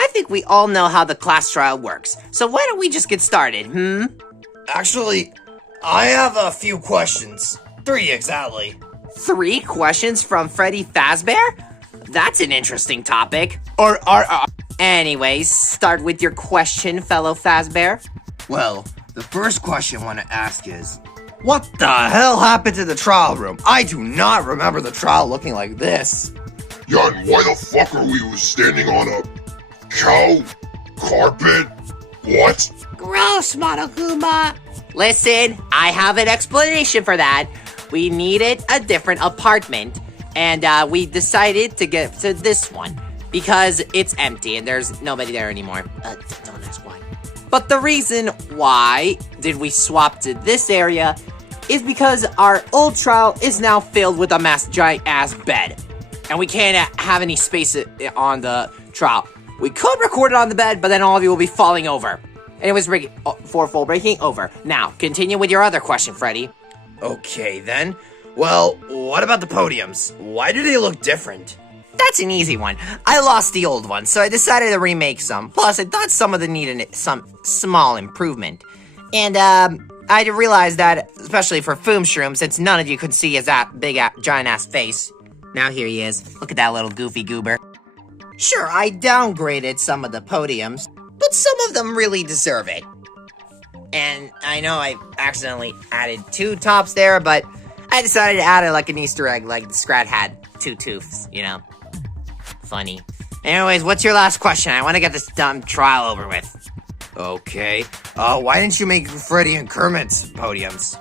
I think we all know how the class trial works, so why don't we just get started, Actually, I have a few questions. 3 exactly. 3 questions from Freddy Fazbear? That's an interesting topic. Anyways, start with your question, fellow Fazbear. Well, the first question I want to ask is, what the hell happened to the trial room? I do not remember the trial looking like this. Yeah, and why the fuck are we standing on a cow carpet? What? Gross, Monokuma. Listen, I have an explanation for that. We needed a different apartment, and we decided to get to this one because it's empty and there's nobody there anymore. Don't ask why. But the reason why did we swap to this area is because our old trial is now filled with a giant-ass bed. And we can't have any space on the trial. We could record it on the bed, but then all of you will be falling over. Anyways, breaking over. Now, continue with your other question, Freddy. Okay, then. Well, what about the podiums? Why do they look different? That's an easy one. I lost the old one, so I decided to remake some. Plus, I thought some of them needed some small improvement. And, I realized that, especially for Foom Shroom, since none of you could see his giant-ass face. Now here he is. Look at that little goofy goober. Sure, I downgraded some of the podiums, but some of them really deserve it. And I know I accidentally added 2 tops there, but I decided to add it like an Easter egg, like Scrat had 2 tooths, you know? Funny. Anyways, what's your last question? I want to get this dumb trial over with. Okay. Why didn't you make Freddy and Kermit's podiums?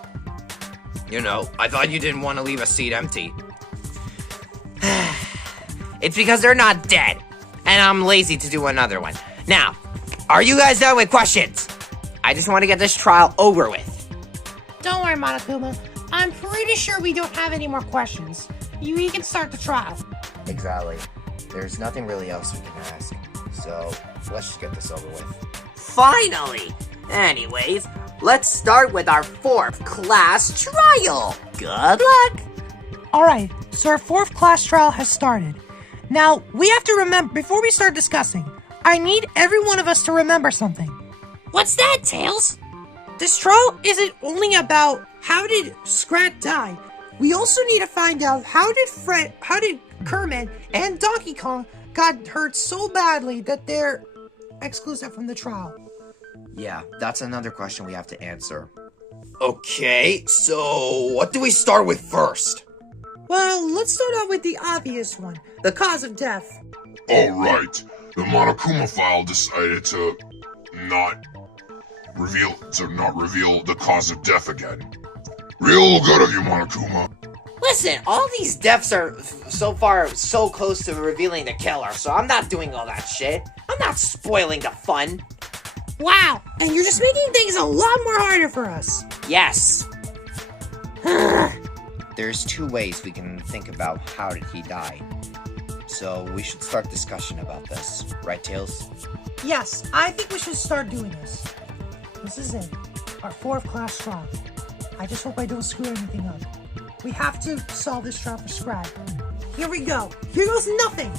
You know, I thought you didn't want to leave a seat empty. It's because they're not dead, and I'm lazy to do another one. Now, are you guys done with questions? I just want to get this trial over with. Don't worry, Monokuma. I'm pretty sure we don't have any more questions. We can start the trial. Exactly. There's nothing really else we can ask. So, let's just get this over with. Finally! Anyways, let's start with our 4th class trial. Good luck! Alright, so our 4th class trial has started. Now, we have to remember, before we start discussing, I need every one of us to remember something. What's that, Tails? This trial isn't only about how did Scrat die. We also need to find out how did Kermit and Donkey Kong got hurt so badly that they're excluded from the trial. Yeah, that's another question we have to answer. Okay, so what do we start with first? Well, let's start out with the obvious one, the cause of death. Alright, the Monokuma file decided to not reveal the cause of death again. Real good of you, Monokuma. Listen, all these deaths are so far so close to revealing the killer, so I'm not doing all that shit. I'm not spoiling the fun. Wow, and you're just making things a lot more harder for us. Yes. There's 2 ways we can think about how did he die. So we should start discussion about this. Right, Tails? Yes, I think we should start doing this. This is it. Our 4th class trial. I just hope I don't screw anything up. We have to solve this trial for Scrat. Here we go. Here goes nothing.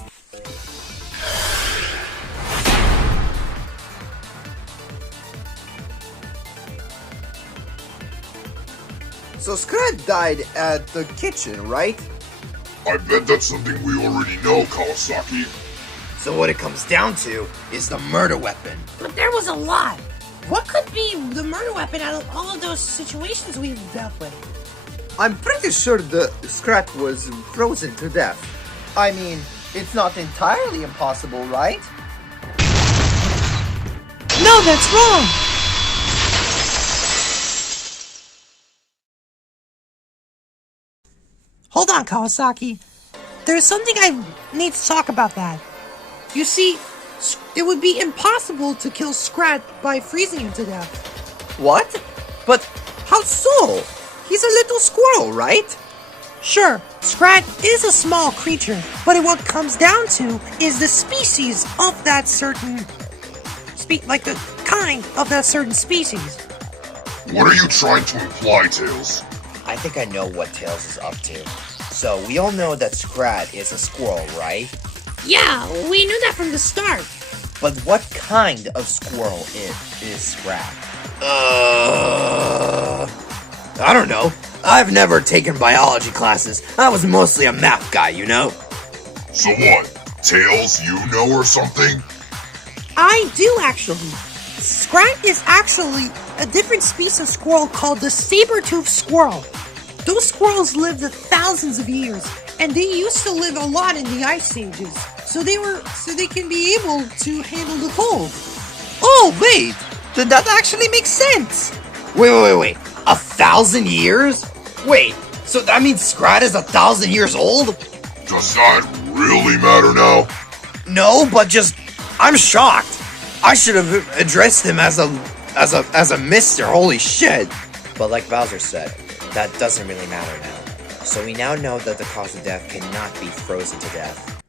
So Scrat died at the kitchen, right? I bet that's something we already know, Kawasaki. So what it comes down to is the murder weapon. But there was a lot. What could be the murder weapon out of all of those situations we've dealt with? I'm pretty sure the Scrat was frozen to death. I mean, it's not entirely impossible, right? No, that's wrong! Hold on, Kawasaki. There's something I need to talk about that. You see, it would be impossible to kill Scrat by freezing him to death. What? But how so? He's a little squirrel, right? Sure, Scrat is a small creature, but what it comes down to is the species of that certain the kind of that certain species. What are you trying to imply, Tails? I think I know what Tails is up to. So, we all know that Scrat is a squirrel, right? Yeah, we knew that from the start. But what kind of squirrel is Scrat? I don't know. I've never taken biology classes. I was mostly a math guy, you know? So what? Tails, you know or something? I do actually. Scrat is actually a different species of squirrel called the saber-toothed squirrel. Those squirrels lived thousands of years, and they used to live a lot in the ice ages. So they can be able to handle the cold. Oh, wait! Then that actually makes sense! Wait. 1,000 years? Wait, so that means Scrat is 1,000 years old? Does that really matter now? No, but I'm shocked. I should have addressed him as a mister, holy shit. But like Bowser said, that doesn't really matter now. So we now know that the cause of death cannot be frozen to death.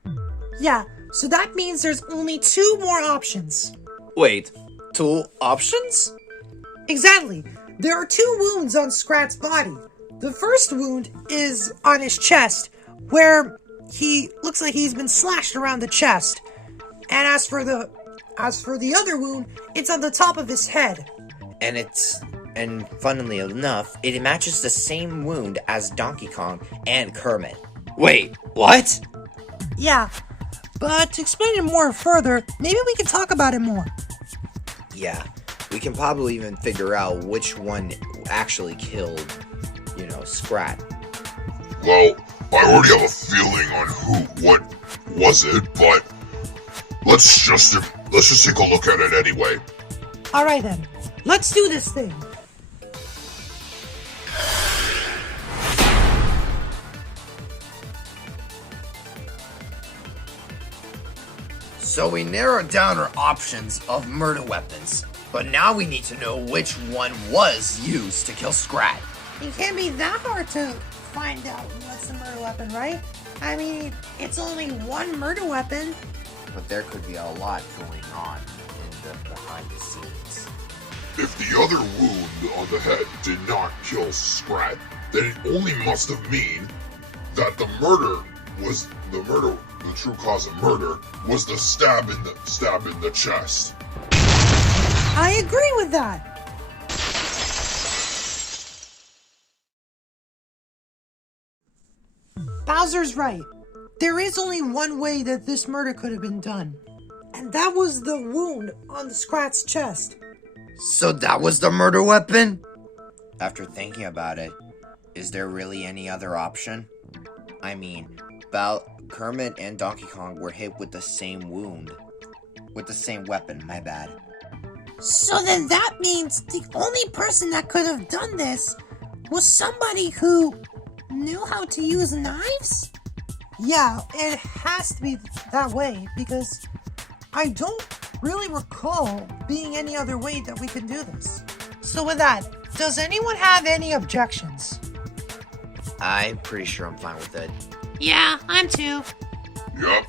Yeah, so that means there's only 2 more options. Wait, 2 options? Exactly. There are 2 wounds on Scrat's body. The first wound is on his chest, where he looks like he's been slashed around the chest. And as for the other wound, it's on the top of his head. And funnily enough, it matches the same wound as Donkey Kong and Kermit. Wait, what? Yeah, but to explain it more further, maybe we can talk about it more. Yeah, we can probably even figure out which one actually killed, Scrat. Well, I already have a feeling on what was it, but let's just take a look at it anyway. Alright then, let's do this thing. So we narrowed down our options of murder weapons, but now we need to know which one was used to kill Scrat. It can't be that hard to find out what's the murder weapon, right? I mean, it's only one murder weapon. But there could be a lot going on in the behind the scenes. If the other wound on the head did not kill Scrat, then it only must have mean that the true cause of murder was the stab in the chest. I agree with that. Bowser's right. There is only one way that this murder could have been done. And that was the wound on the Scrat's chest. So that was the murder weapon? After thinking about it, is there really any other option? I mean, Kermit and Donkey Kong were hit with the same wound. With the same weapon, my bad. So then that means the only person that could have done this was somebody who knew how to use knives? Yeah, it has to be that way because I don't really recall being any other way that we could do this. So with that, does anyone have any objections? I'm pretty sure I'm fine with it. Yeah, I'm too. Yup.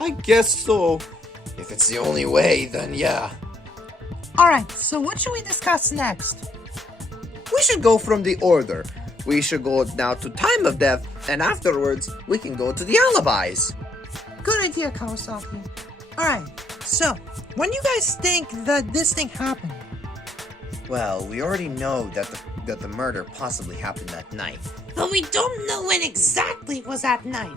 I guess so. If it's the only way, then yeah. Alright, so what should we discuss next? We should go from the order. We should go now to time of death, and afterwards, we can go to the alibis. Good idea, Kawasaki. Alright, so, when do you guys think that this thing happened? Well, we already know that the murder possibly happened that night. But we don't know when exactly it was at night.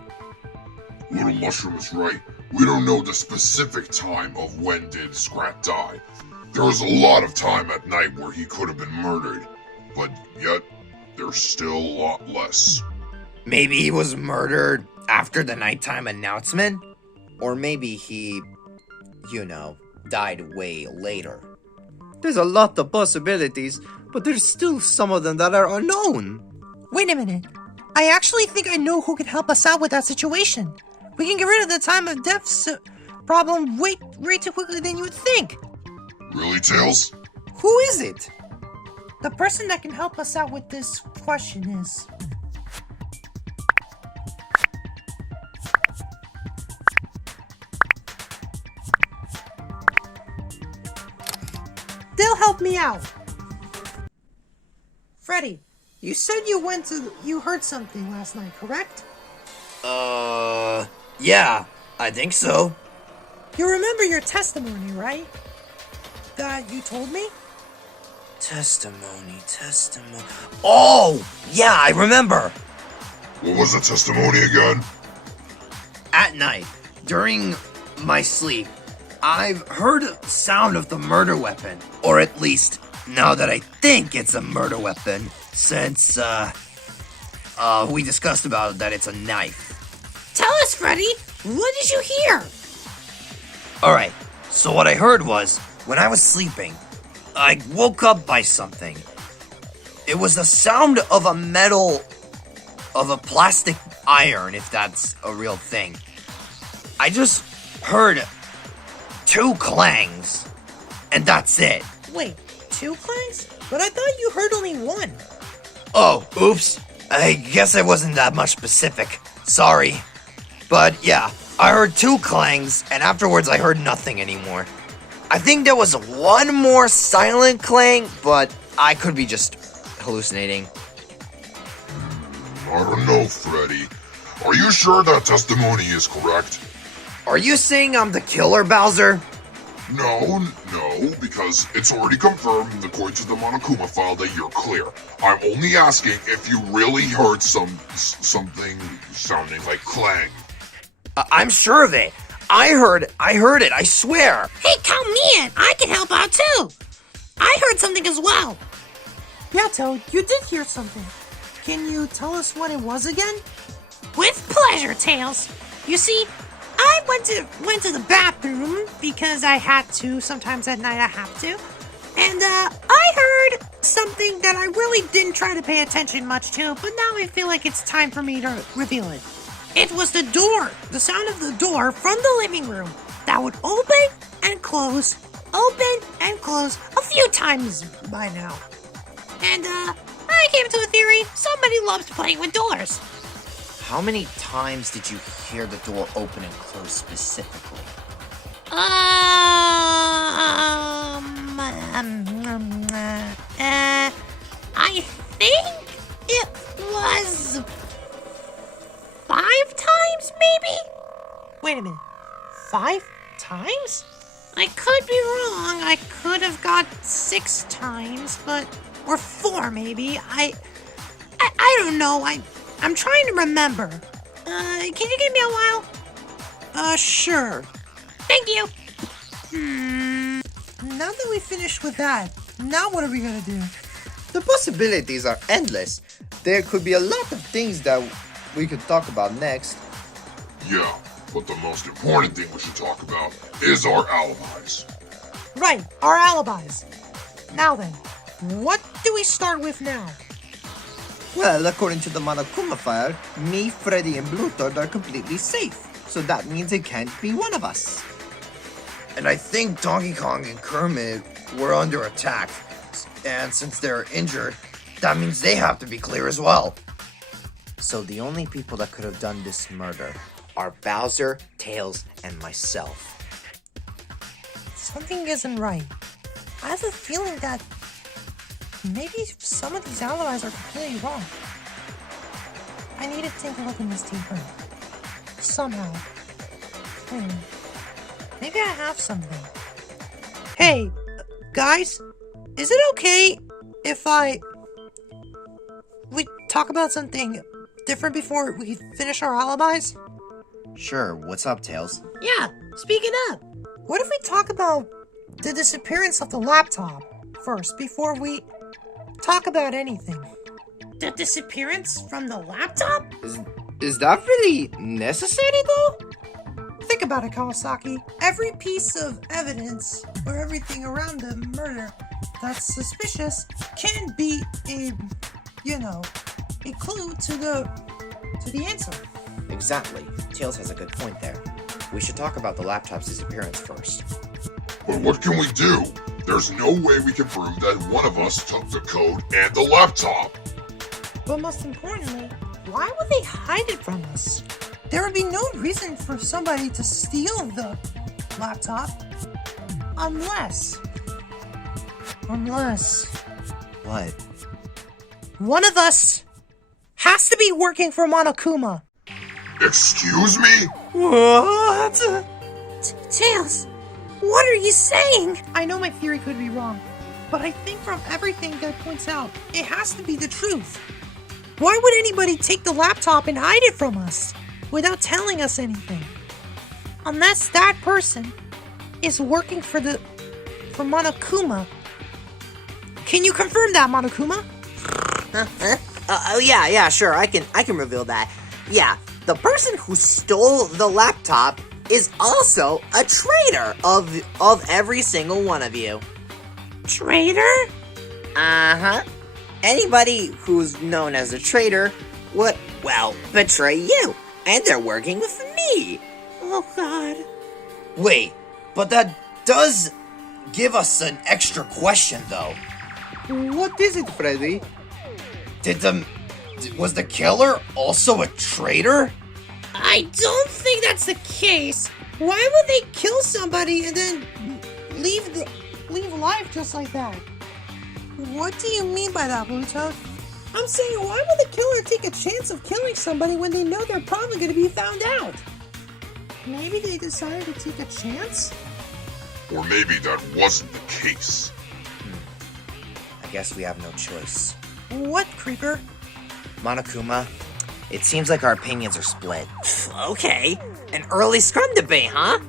Little Mushroom is right. We don't know the specific time of when did Scrat die. There was a lot of time at night where he could have been murdered, but yet there's still a lot less. Maybe he was murdered after the nighttime announcement? Or maybe he, died way later. There's a lot of possibilities, but there's still some of them that are unknown. Wait a minute. I actually think I know who can help us out with that situation. We can get rid of the time of death problem way too quickly than you would think. Really, Tails? Who is it? The person that can help us out with this question is... they'll help me out. Freddy, you said you heard something last night, correct? Yeah, I think so. You remember your testimony, right? That you told me? Testimony. Oh, yeah, I remember. What was the testimony again? At night, during my sleep, I've heard a sound of the murder weapon. Or at least, now that I think it's a murder weapon, since, we discussed about that it's a knife. Tell us, Freddy, what did you hear? Alright, so what I heard was, when I was sleeping, I woke up by something. It was the sound of a plastic iron, if that's a real thing. I just heard 2 clangs, and that's it. Wait, 2 clangs? But I thought you heard only 1. Oh, oops. I guess I wasn't that much specific. Sorry. But yeah, I heard 2 clangs, and afterwards I heard nothing anymore. I think there was 1 more silent clang, but I could be just hallucinating. I don't know, Freddy. Are you sure that testimony is correct? Are you saying I'm the killer, Bowser? No, because it's already confirmed according to the Monokuma file that you're clear. I'm only asking if you really heard something sounding like clang. I'm sure of it. I heard it, I swear. Hey, count me in. I can help out too. I heard something as well. Yeah, Toad, you did hear something. Can you tell us what it was again? With pleasure, Tails. You see, I went to the bathroom because I had to. Sometimes at night I have to. And I heard something that I really didn't try to pay attention much to, but now I feel like it's time for me to reveal it. It was the door, the sound of the door from the living room that would open and close a few times by now. And I came to a theory, somebody loves playing with doors. How many times did you hear the door open and close specifically? I think it was 5 times, maybe? Wait a minute. 5 times? I could be wrong. I could have got 6 times, or 4 maybe. I don't know. I'm trying to remember. Can you give me a while? Sure. Thank you. Now that we finished with that, now what are we gonna do? The possibilities are endless. There could be a lot of things that we could talk about next. Yeah, but the most important thing we should talk about is our alibis. Right, our alibis. Now then, what do we start with now? Well, according to the Monokuma file, me, Freddy, and Bluetooth are completely safe. So that means it can't be one of us. And I think Donkey Kong and Kermit were under attack. And since they're injured, that means they have to be clear as well. So the only people that could have done this murder are Bowser, Tails, and myself. Something isn't right. I have a feeling that maybe some of these alibis are completely wrong. I need to take a look in this deeper. Somehow. Wait a minute. Maybe I have something. Hey, guys, is it okay if we talk about something different before we finish our alibis? Sure, what's up, Tails? Yeah, speaking up. What if we talk about the disappearance of the laptop first before we talk about anything? The disappearance from the laptop? Is that really necessary though? Think about it, Kawasaki. Every piece of evidence or everything around the murder that's suspicious can be a clue to the answer. Exactly. Tails has a good point there. We should talk about the laptop's disappearance first. But what can we do? There's no way we can prove that one of us took the code and the laptop. But most importantly, why would they hide it from us? There would be no reason for somebody to steal the laptop unless Unless What? one of us has to be working for Monokuma. Excuse me? What? Tails, what are you saying? I know my theory could be wrong, but I think from everything that points out, it has to be the truth. Why would anybody take the laptop and hide it from us without telling us anything? Unless that person is working for Monokuma. Can you confirm that, Monokuma? Yeah, sure. I can reveal that. Yeah, the person who stole the laptop is also a traitor of every single one of you. Traitor? Uh-huh. Anybody who's known as a traitor would, well, betray you. And they're working with me. Oh, God. Wait, but that does give us an extra question, though. What is it, Freddy? Was the killer also a traitor? I don't think that's the case. Why would they kill somebody and then leave life just like that? What do you mean by that, Pluto? I'm saying, why would the killer take a chance of killing somebody when they know they're probably going to be found out? Maybe they decided to take a chance? Or maybe that wasn't the case. I guess we have no choice. What, Creeper? Monokuma, it seems like our opinions are split. Okay, an early scrum debate, huh?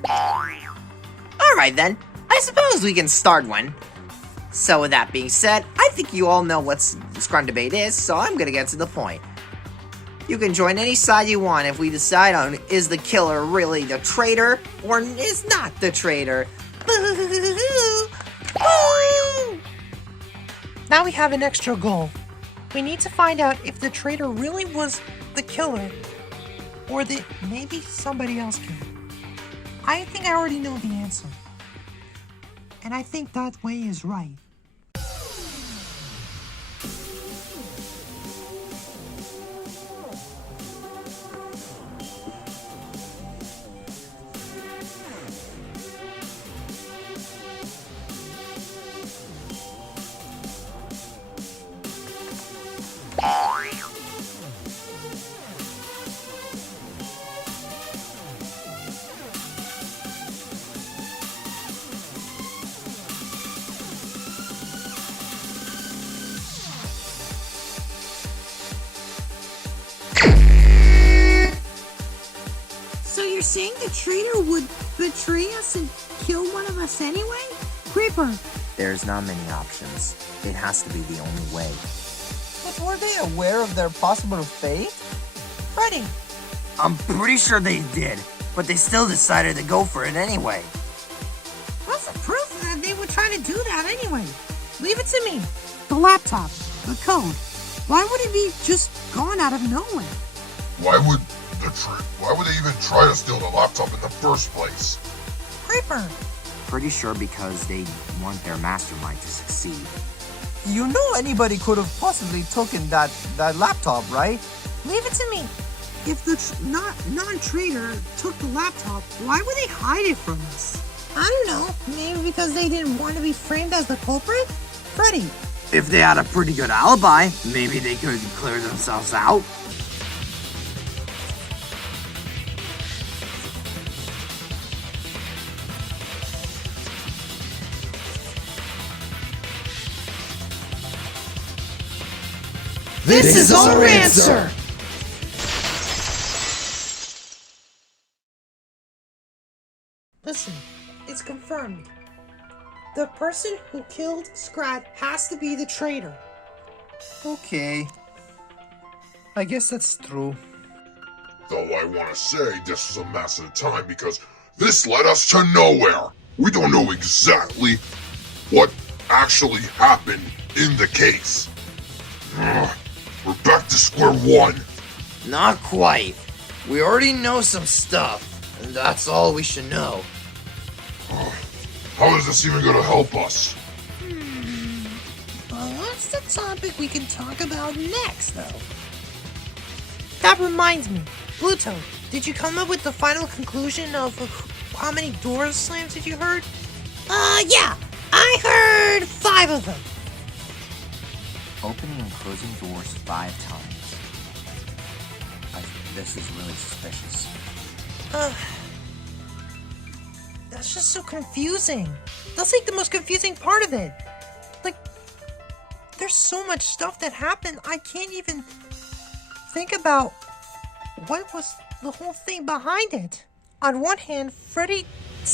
Alright then, I suppose we can start one. So with that being said, I think you all know what scrum debate is, so I'm gonna get to the point. You can join any side you want if we decide on is the killer really the traitor or is not the traitor. Now we have an extra goal. We need to find out if the traitor really was the killer or that maybe somebody else killed him. I think I already know the answer. And I think that way is right. So you're saying the traitor would betray us and kill one of us anyway? Creeper. There's not many options. It has to be the only way. But were they aware of their possible fate? Freddy. I'm pretty sure they did, but they still decided to go for it anyway. What's the proof that they would try to do that anyway? Leave it to me. The laptop. The code. Why would it be just gone out of nowhere? Why would they even try to steal the laptop in the first place? Creeper. Pretty sure because they want their mastermind to succeed. You know anybody could have possibly taken that laptop, right? Leave it to me. If the non-traitor took the laptop, why would they hide it from us? I don't know. Maybe because they didn't want to be framed as the culprit? Freddy. If they had a pretty good alibi, maybe they could clear themselves out. This is our answer! Listen, it's confirmed. The person who killed Scrat has to be the traitor. Okay. I guess that's true. Though I want to say this was a mess of time because this led us to nowhere. We don't know exactly what actually happened in the case. Ugh, we're back to square one. Not quite. We already know some stuff, and that's all we should know. How is this even going to help us? Well, what's the topic we can talk about next, though? That reminds me. Bluto, did you come up with the final conclusion of how many doors slams did you heard? Yeah. I I heard 5 of them. Opening and closing doors 5 times. This is really suspicious. That's just so confusing. That's like the most confusing part of it. Like, there's so much stuff that happened, I can't even think about what was the whole thing behind it. On one hand, Freddy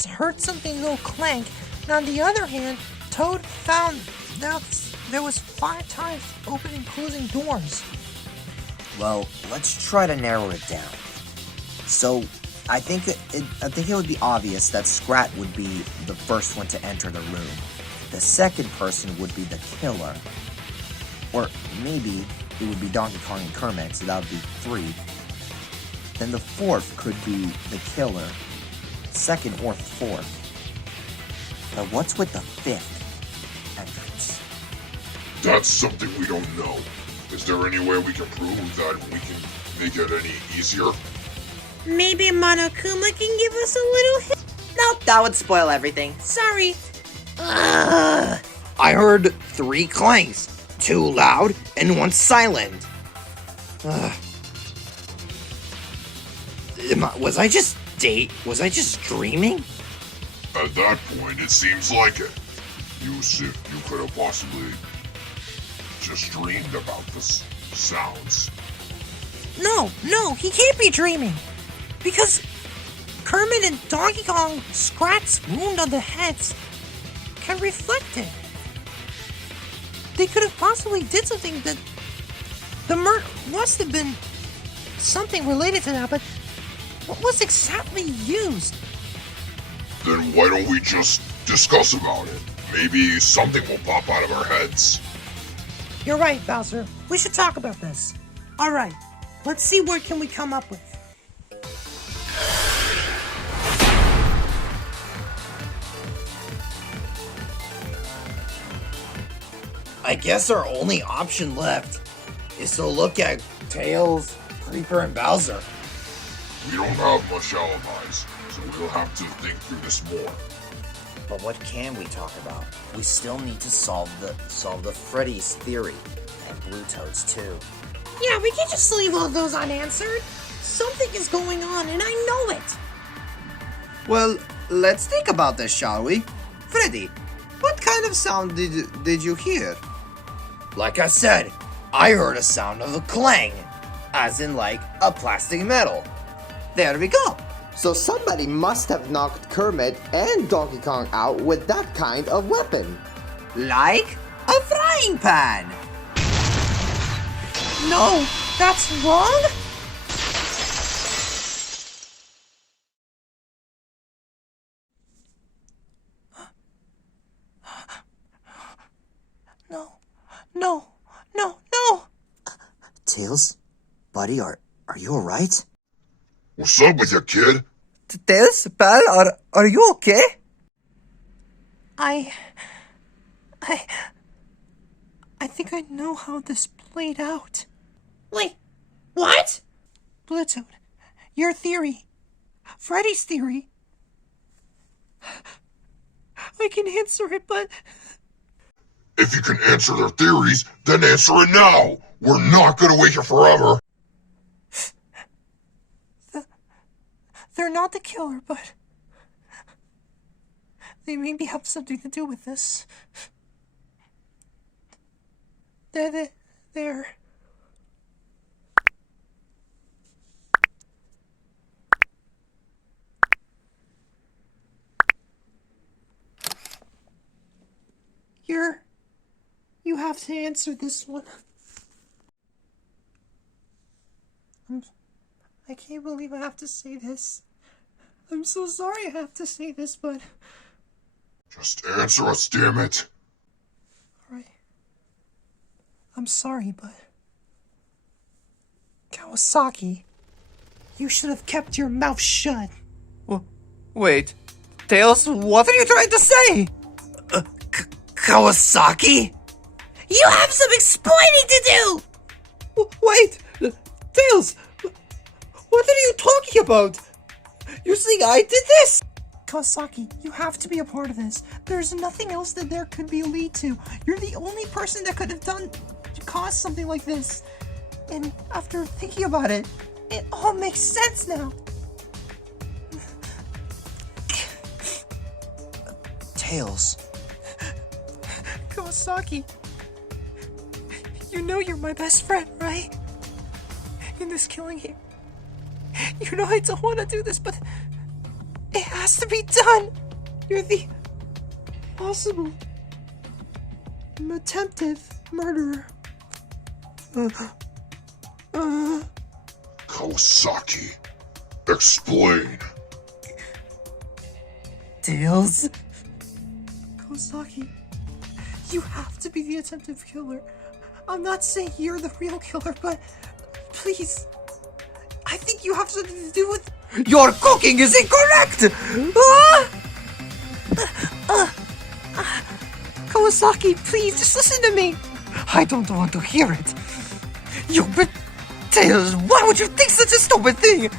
heard something go clank, and on the other hand, Toad found that there was 5 times opening and closing doors. Well, let's try to narrow it down. So, I think it would be obvious that Scrat would be the first one to enter the room. The second person would be the killer. Or maybe it would be Donkey Kong and Kermit, so that would be 3. Then the fourth could be the killer, second or fourth. But what's with the 5th entrance? That's something we don't know. Is there any way we can prove that we can make it any easier? Maybe Monokuma can give us a little hint. Nope, that would spoil everything. Sorry. I heard 3 clanks, 2 loud and 1 silent. Was I just dreaming? At that point, it seems like it. You could have possibly just dreamed about the sounds. No, he can't be dreaming. Because Kermit and Donkey Kong Scrat's wound on the heads can reflect it. They could have possibly did something that the murder must have been something related to that, but what was exactly used? Then why don't we just discuss about it? Maybe something will pop out of our heads. You're right, Bowser. We should talk about this. Alright, let's see what can we come up with. I guess our only option left is to look at Tails, Creeper, and Bowser. We don't have much alibis, so we'll have to think through this more. But what can we talk about? We still need to solve the Freddy's theory and Blue Toad's too. Yeah, we can't just leave all those unanswered. Something is going on, and I know it. Well, let's think about this, shall we? Freddy, what kind of sound did you hear? Like I said, I heard a sound of a clang, as in like a plastic metal. There we go. So somebody must have knocked Kermit and Donkey Kong out with that kind of weapon. Like a frying pan. No, that's wrong? No. Tails, buddy, are you alright? What's up with you, kid? Tails, pal, are you okay? I think I know how this played out. Wait, what? Blue Toad, your theory. Freddy's theory. I can answer it, but... If you can answer their theories, then answer it now! We're not gonna wait here forever! They're not the killer, but... they maybe have something to do with this. They're... You have to answer this one. I can't believe I have to say this. I'm so sorry I have to say this, but... Just answer us, damn it! Alright. I'm sorry, but... Kawasaki, you should have kept your mouth shut. Wait, Tails, what are you trying to say? Kawasaki? You have some explaining to do! Wait, Tails, what are you talking about? You're saying I did this? Kawasaki, you have to be a part of this. There's nothing else that there could be a lead to. You're the only person that could have caused something like this. And after thinking about it, it all makes sense now. Tails. Kawasaki, you know you're my best friend, right? In this killing game. You know I don't want to do this, but it has to be done. You're the possible attempted murderer. Kawasaki, explain. Tails. Kawasaki, you have to be the attempted killer. I'm not saying you're the real killer, but please, I think you have something to do with... Your cooking is incorrect! Kawasaki, please, just listen to me. I don't want to hear it. Tails, why would you think such a stupid thing?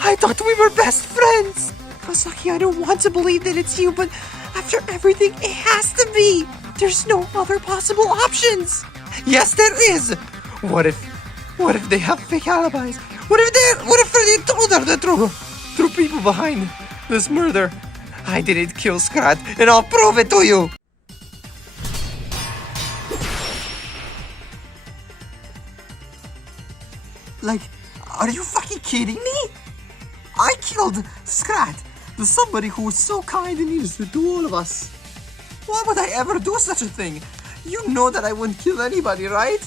I thought we were best friends. Kawasaki, I don't want to believe that it's you, but after everything, it has to be. There's no other possible options. Yes, there is. What if they have fake alibis? What if they told her the truth? Through people behind this murder. I didn't kill Scrat, and I'll prove it to you. Like, are you fucking kidding me? I killed Scrat, the somebody who was so kind and innocent to all of us. Why would I ever do such a thing? You know that I wouldn't kill anybody, right?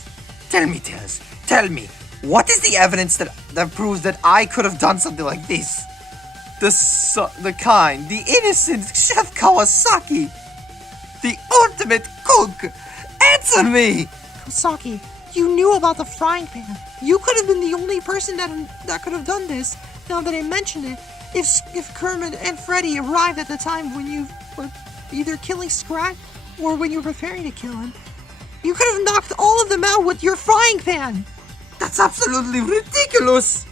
Tell me, Tails. Tell me. What is the evidence that proves that I could have done something like this? The kind, the innocent Chef Kawasaki. The ultimate cook. Answer me! Kawasaki, you knew about the frying pan. You could have been the only person that could have done this. Now that I mention it, if Kermit and Freddy arrived at the time when you were either killing Scrat or when you were preparing to kill him, you could have knocked all of them out with your frying pan. That's absolutely ridiculous!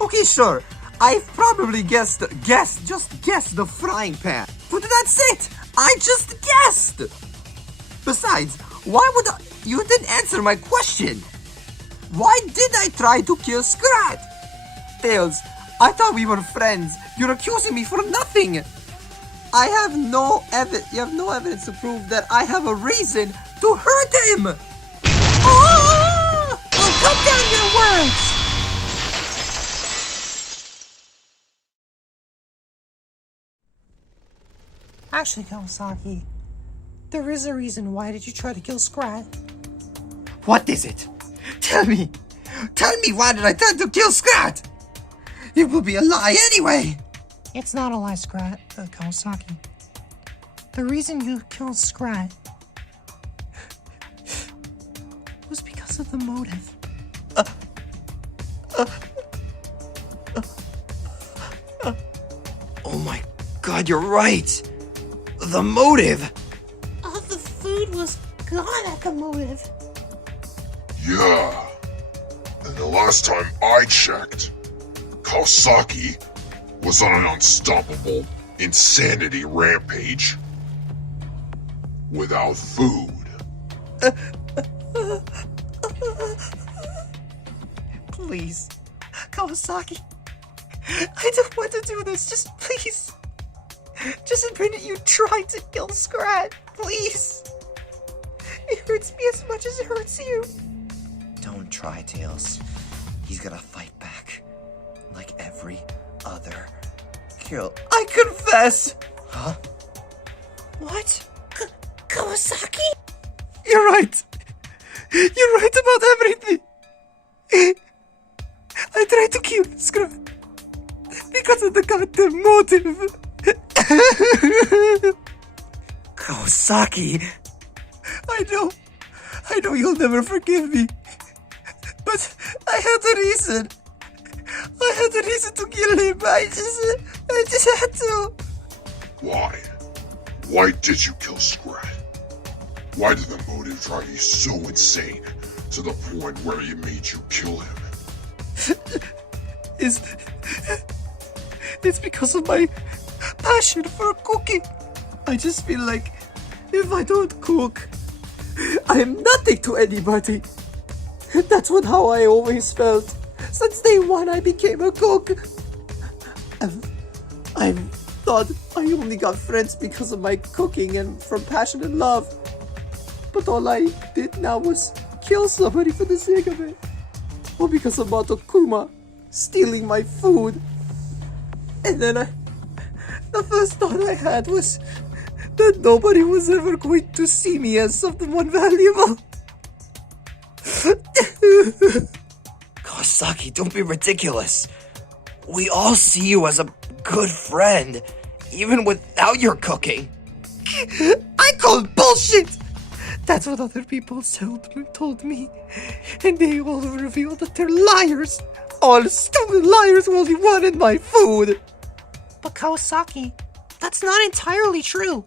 Okay, sure. I've probably just guessed the frying pan. But that's it! I just guessed! Besides, why would you didn't answer my question? Why did I try to kill Scrat? Tails, I thought we were friends. You're accusing me for nothing. You have no evidence to prove that I have a reason to hurt him. Oh! Well, cut down your words! Actually, Kawasaki, there is a reason why did you try to kill Scrat. What is it? Tell me. Tell me, why did I try to kill Scrat? It will be a lie anyway. It's not a lie, Scrat, Kawasaki. The reason you killed Scrat was because of the motive. Oh my god, you're right. The motive. All the food was gone at the motive. Yeah. And the last time I checked, Kawasaki was on an unstoppable insanity rampage. Without food. Please, Kawasaki, I don't want to do this. Just please. Just admit it, you tried to kill Scrat. Please. It hurts me as much as it hurts you. Don't try, Tails. He's gonna fight back. Like every other kill. I confess. Huh? What? Kawasaki? You're right. You're right about everything. I tried to kill Scrat because of the goddamn motive. Kawasaki. I know you'll never forgive me. But I had a reason. I had a reason to kill him. I just had to. Why? Why did you kill Scrat? Why did the motive drive you so insane to the point where it made you kill him? It's because of my passion for cooking. I just feel like if I don't cook, I'm nothing to anybody. That's how I always felt. Since day one I became a cook. I've thought I only got friends because of my cooking and from passion and love. But all I did now was kill somebody for the sake of it. All because of Monokuma stealing my food. And then the first thought I had was that nobody was ever going to see me as someone valuable. Kawasaki, don't be ridiculous. We all see you as a good friend, even without your cooking. I call bullshit! That's what other people told me. And they all revealed that they're liars. All stupid liars who only wanted my food. But Kawasaki, that's not entirely true.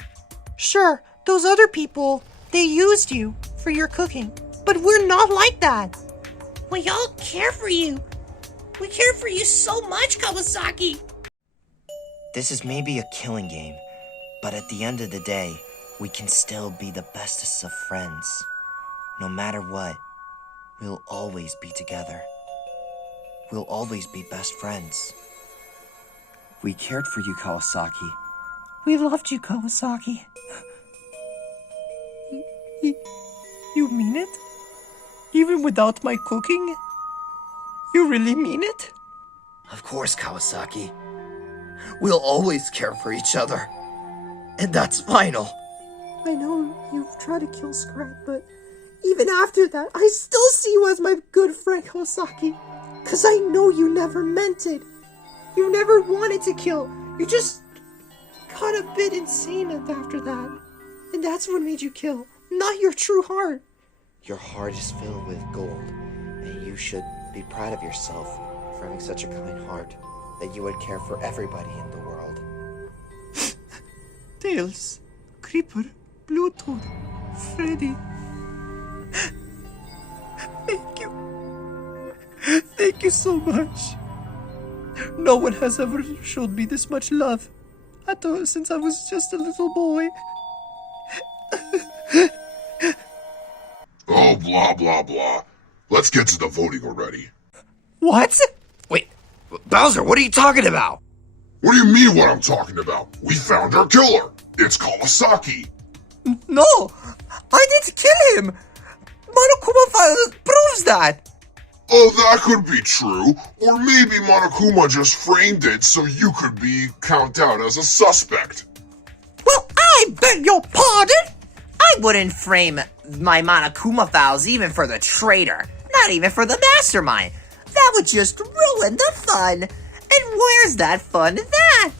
Sure, those other people, they used you for your cooking. But we're not like that. We all care for you. We care for you so much, Kawasaki. This is maybe a killing game, but at the end of the day, we can still be the bestest of friends. No matter what, we'll always be together. We'll always be best friends. We cared for you, Kawasaki. We loved you, Kawasaki. You mean it? Even without my cooking? You really mean it? Of course, Kawasaki. We'll always care for each other. And that's final. I know you've tried to kill Scrat, but even after that, I still see you as my good friend, Kawasaki. 'Cause I know you never meant it. You never wanted to kill. You just got a bit insane after that. And that's what made you kill, not your true heart. Your heart is filled with gold, and you should be proud of yourself for having such a kind heart that you would care for everybody in the world. Tails, Creeper, Bluetooth, Freddy. Thank you. Thank you so much. No one has ever showed me this much love. Since I was just a little boy. Oh, blah, blah, blah. Let's get to the voting already. What? Wait, Bowser, what are you talking about? What do you mean what I'm talking about? We found our killer. It's Kawasaki. No! I didn't kill him! Monokuma file proves that! Oh, that could be true. Or maybe Monokuma just framed it so you could be counted out as a suspect. Well, I beg your pardon? I wouldn't frame my Monokuma files even for the traitor, not even for the mastermind. That would just ruin the fun. And where's that fun in that?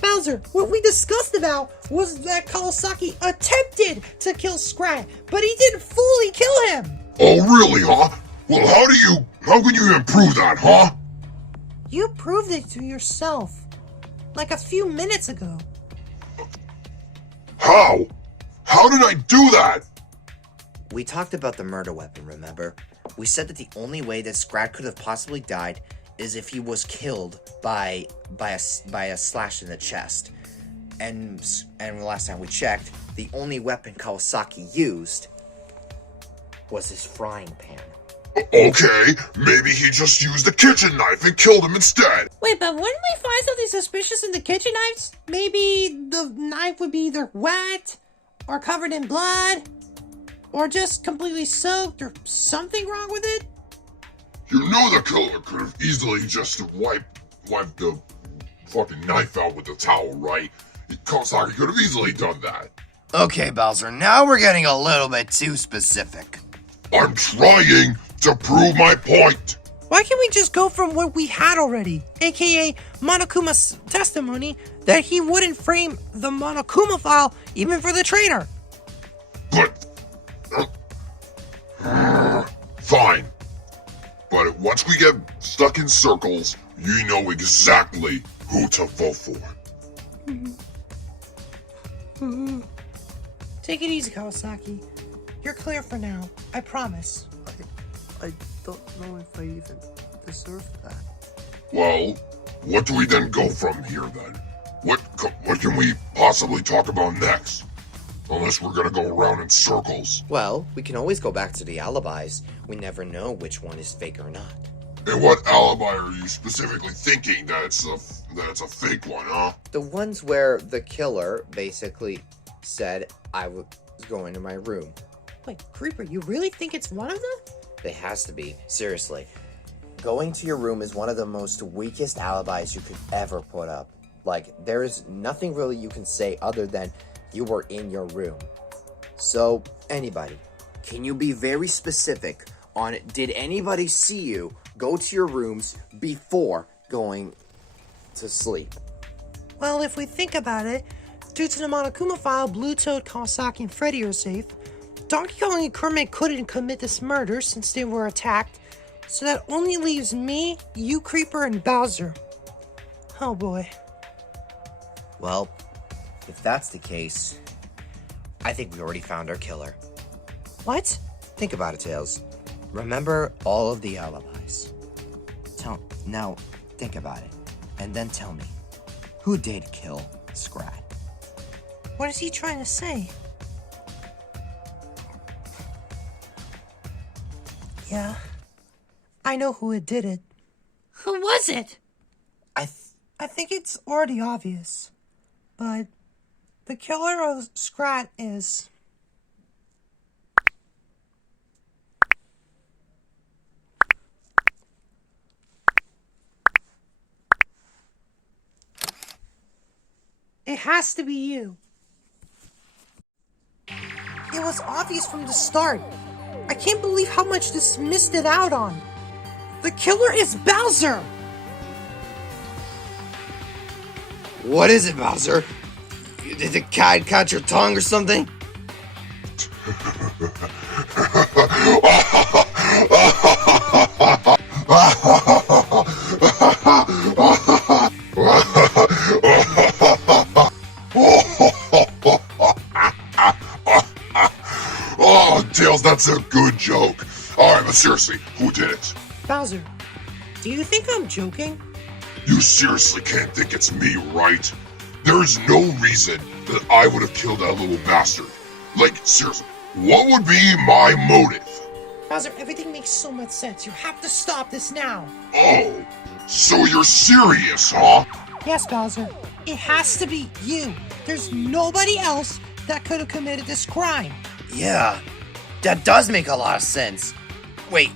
Bowser, what we discussed about was that Kawasaki attempted to kill Scrat, but he didn't fully kill him. Oh, really, huh? Well, how can you improve that, huh? You proved it to yourself, like a few minutes ago. How? How did I do that? We talked about the murder weapon, remember? We said that the only way that Scrat could have possibly died is if he was killed by a slash in the chest. And the last time we checked, the only weapon Kawasaki used was his frying pan. Okay, maybe he just used a kitchen knife and killed him instead. Wait, but wouldn't we find something suspicious in the kitchen knives? Maybe the knife would be either wet, or covered in blood, or just completely soaked, or something wrong with it? You know the killer could have easily just wiped the fucking knife out with the towel, right? Kawasaki could have easily done that. Okay, Bowser, now we're getting a little bit too specific. I'm trying to prove my point. Why can't we just go from what we had already, aka Monokuma's testimony that he wouldn't frame the Monokuma file even for the traitor? But... fine. But once we get stuck in circles, you know exactly who to vote for. Take it easy, Kawasaki. You're clear for now. I promise. I don't know if I even deserve that. Well, What do we then go from here then? What can we possibly talk about next? Unless we're gonna go around in circles. Well, we can always go back to the alibis. We never know which one is fake or not. And what alibi are you specifically thinking that it's a fake one, huh? The ones where the killer basically said I was going to my room. Wait, Creeper, you really think it's one of them? It has to be. Seriously. Going to your room is one of the most weakest alibis you could ever put up. Like, there is nothing really you can say other than you were in your room. So, anybody, can you be very specific on did anybody see you go to your rooms before going to sleep? Well, if we think about it, due to the Monokuma file, Blue Toad, Kawasaki, and Freddy are safe. Donkey Kong and Kermit couldn't commit this murder since they were attacked, so that only leaves me, you, Creeper, and Bowser. Oh boy. Well, if that's the case, I think we already found our killer. What? Think about it, Tails. Remember all of the alibis. Now, think about it, and then tell me, who did kill Scrat? What is he trying to say? Yeah, I know who did it. Who was it? I think it's already obvious, but the killer of Scrat is... It has to be you. It was obvious from the start. I can't believe how much this missed it out on. The killer is Bowser! What is it, Bowser? Did the cat catch your tongue or something? Oh, Tails, that's a good joke. Alright, but seriously, who did it? Bowser, do you think I'm joking? You seriously can't think it's me, right? There's no reason that I would have killed that little bastard. Like, seriously, what would be my motive? Bowser, everything makes so much sense. You have to stop this now. Oh, so you're serious, huh? Yes, Bowser. It has to be you. There's nobody else that could have committed this crime. Yeah, that does make a lot of sense. Wait,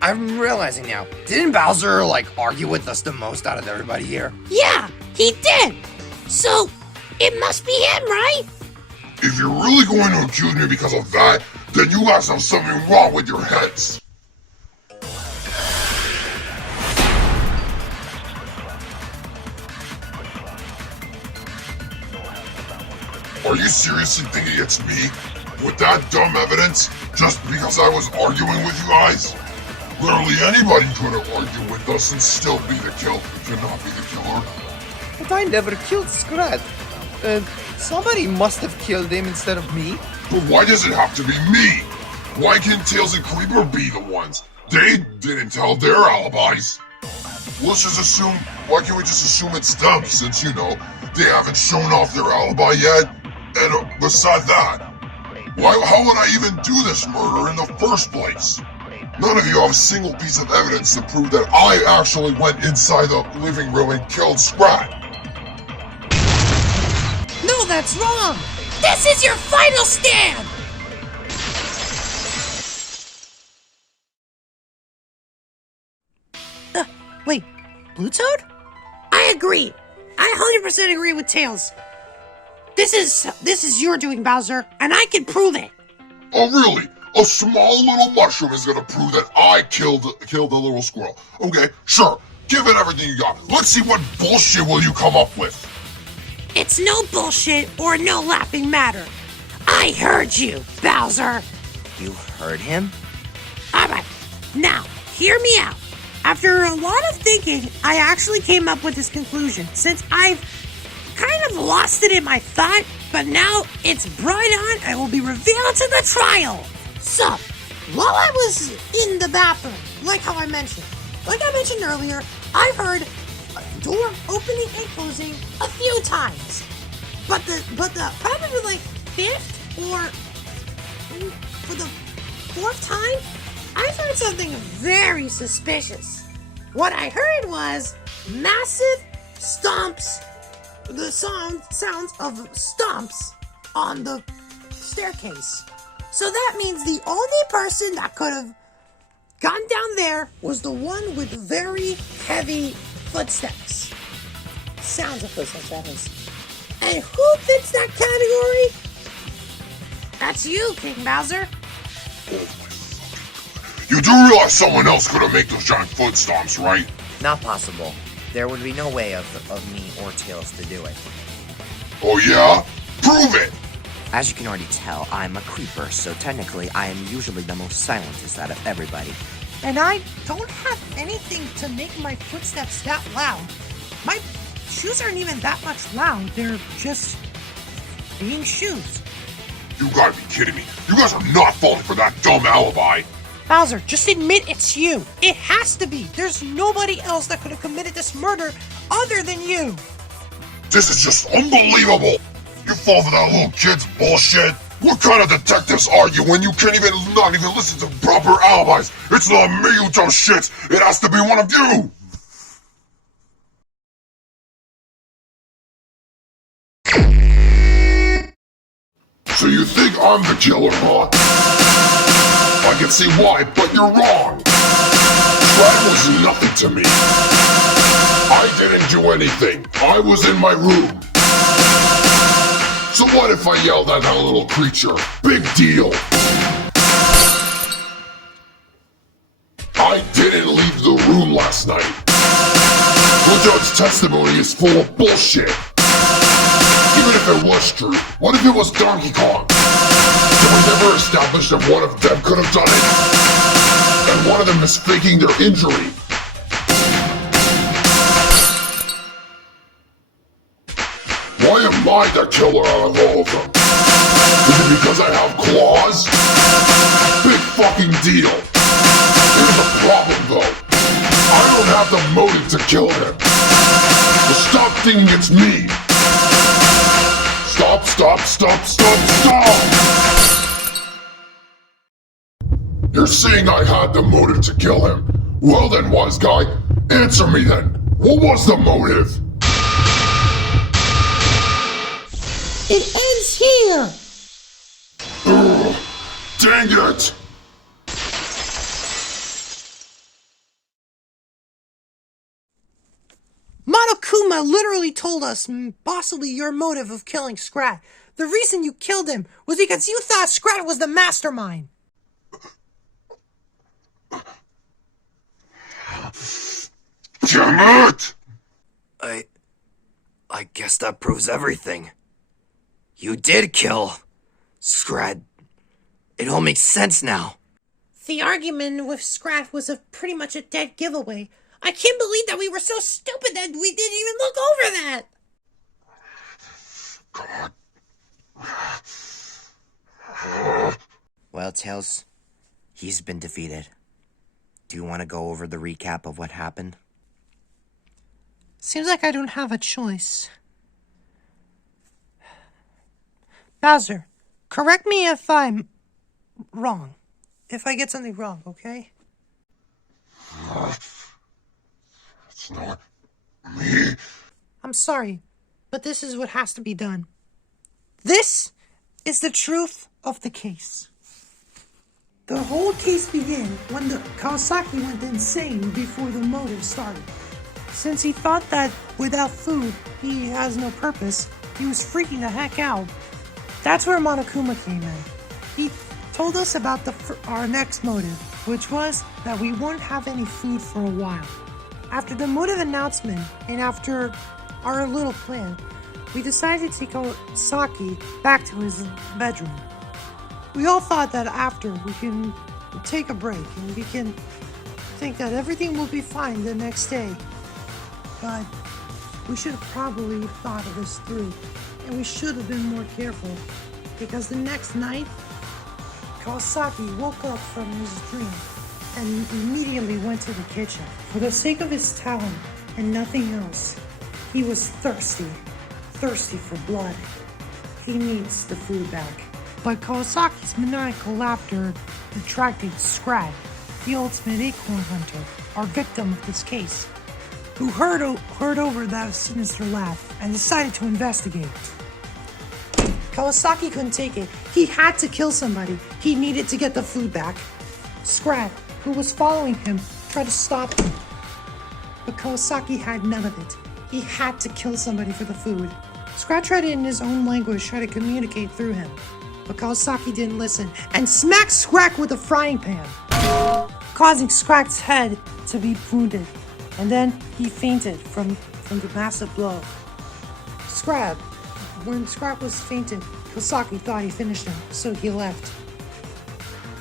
I'm realizing now. Didn't Bowser, argue with us the most out of everybody here? Yeah, he did. So, it must be him, right? If you're really going to accuse me because of that, then you guys have something wrong with your heads. Are you seriously thinking it's me? With that dumb evidence? Just because I was arguing with you guys? Literally anybody could have argued with us and still be the killer. Could not be the killer. But I never killed Scrat. And somebody must have killed him instead of me. But why does it have to be me? Why can't Tails and Creeper be the ones? They didn't tell their alibis. Let's just assume, why can't we just assume it's them since, they haven't shown off their alibi yet? And beside that, how would I even do this murder in the first place? None of you have a single piece of evidence to prove that I actually went inside the living room and killed Scrat. No, that's wrong. This is your final stand. Wait, Blue Toad? I agree. I 100% agree with Tails. This is your doing, Bowser, and I can prove it. Oh, really? A small little mushroom is gonna prove that I killed the little squirrel. Okay, sure. Give it everything you got. Let's see what bullshit will you come up with. It's no bullshit or no laughing matter. I heard you, Bowser. You heard him? Alright, now, hear me out. After a lot of thinking, I actually came up with this conclusion, since I've kind of lost it in my thought, but now it's brought on and will be revealed to the trial. So, while I was in the bathroom, like I mentioned earlier, I've heard door opening and closing a few times. But probably like fifth or for the fourth time, I heard something very suspicious. What I heard was massive stomps, the sounds of stomps on the staircase. So that means the only person that could have gone down there was the one with very heavy footsteps. Sounds of footsteps, that is. And who fits that category? That's you, King Bowser. You do realize someone else could have made those giant foot stomps, right? Not possible. There would be no way of me or Tails to do it. Oh yeah? Prove it! As you can already tell, I'm a creeper, so technically I am usually the most silentest out of everybody. And I don't have anything to make my footsteps that loud. My shoes aren't even that much loud. They're just being shoes. You gotta be kidding me. You guys are not falling for that dumb alibi. Bowser, just admit it's you. It has to be. There's nobody else that could have committed this murder other than you. This is just unbelievable. You fall for that little kid's bullshit. What kind of detectives are you when you can't not even listen to proper alibis? It's not me, you dumb shits. It has to be one of you. So you think I'm the killer, huh? I can see why, but you're wrong. Scrat was nothing to me. I didn't do anything. I was in my room. So what if I yelled at that little creature? Big deal. I didn't leave the room last night. Woodjudge's testimony is full of bullshit. Even if it was true, what if it was Donkey Kong? Can we never establish that one of them could have done it? And one of them is faking their injury? Why am I the killer out of all of them? Is it because I have claws? Big fucking deal. Here's the problem though. I don't have the motive to kill him. So stop thinking it's me. Stop, stop, stop, stop, stop! You're saying I had the motive to kill him. Well then, wise guy, answer me then. What was the motive? It ends here. Ugh, dang it! Monokuma literally told us possibly your motive of killing Scrat. The reason you killed him was because you thought Scrat was the mastermind. Damn it! I guess that proves everything. You did kill Scrat. It all makes sense now. The argument with Scrat was pretty much a dead giveaway. I can't believe that we were so stupid that we didn't even look over that. God. Well, Tails, he's been defeated. Do you want to go over the recap of what happened? Seems like I don't have a choice. Bowser, correct me if I'm wrong. If I get something wrong, okay? It's not me. I'm sorry, but this is what has to be done. This is the truth of the case. The whole case began when the Kawasaki went insane before the motive started. Since he thought that without food, he has no purpose, he was freaking the heck out. That's where Monokuma came in. He told us about our next motive, which was that we won't have any food for a while. After the motive announcement and after our little plan, we decided to take Kawasaki back to his bedroom. We all thought that after we can take a break and we can think that everything will be fine the next day. But we should have probably thought of this through, and we should have been more careful, because the next night, Kawasaki woke up from his dream and immediately went to the kitchen. For the sake of his talent, and nothing else. He was thirsty for blood. He needs the food back. But Kawasaki's maniacal laughter attracted Scrat, the ultimate acorn hunter, our victim of this case, who heard over that sinister laugh and decided to investigate. Kawasaki couldn't take it. He had to kill somebody. He needed to get the food back. Scrat, who was following him, tried to stop him. But Kawasaki had none of it. He had to kill somebody for the food. Scrat tried it in his own language, tried to communicate through him. But Kawasaki didn't listen and smacked Scrat with a frying pan, causing Scrat's head to be wounded. And then he fainted from the massive blow. When Scrat was fainted, Kawasaki thought he finished him, so he left.